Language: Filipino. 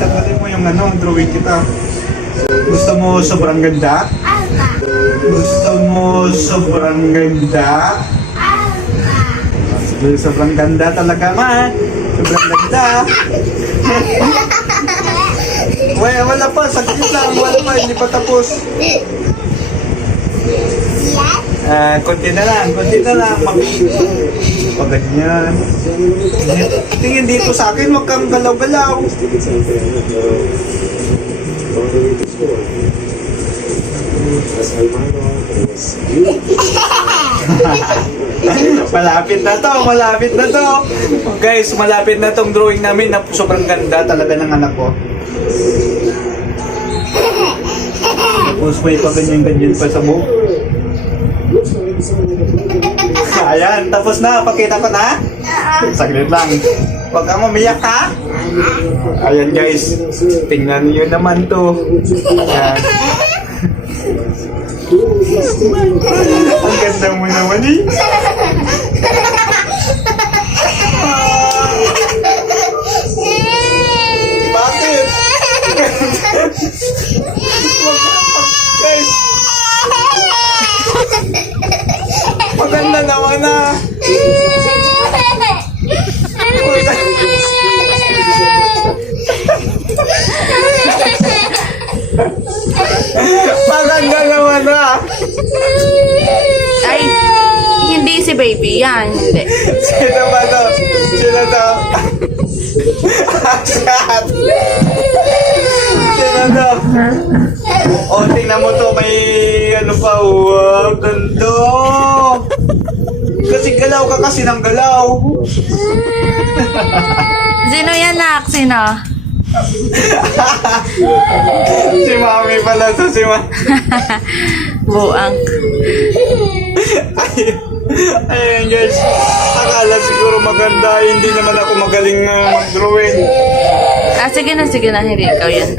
Tanggalin mo yung ano, drawing kita. Gusto mo sobrang ganda? Gusto mo sobrang ganda? Sobrang ganda talaga ma. Sobrang ganda. Wala, wala pa. Sakit lang. Wala pa. Hindi pa tapos. Ah, konti na lang. Konti na lang. Mami. Pag. Tingin dito sa akin. Huwag kang galaw-galaw. malapit na to, malapit na to. Guys, malapit na tong drawing namin na sobrang ganda talaga ng anak ko. Tapos may pa ganyan-ganyan pa sa buhok. Ayan, tapos na. Pakita ko na. Saglit lang. Huwag kang umiyak ha. Ayan guys. Tingnan niyo naman to. Ayan. Ang ganda mo naman eh. Bakit? Guys, maganda naman ah. Maganda naman ah. Ay, hindi si baby yan. Hindi. Sino ba to? Sino to? Sino to? O, tingnan mo to, may ano pa, wow, ganda. Galaw ka kasi ng galaw. Sino yan, nak? Sino? Si mami pala to, si mami. Buang. Ayun guys, akala siguro maganda, hindi naman ako magaling uh, mag-drawing. Ah, sige na, sige na. Hindi ikaw yan.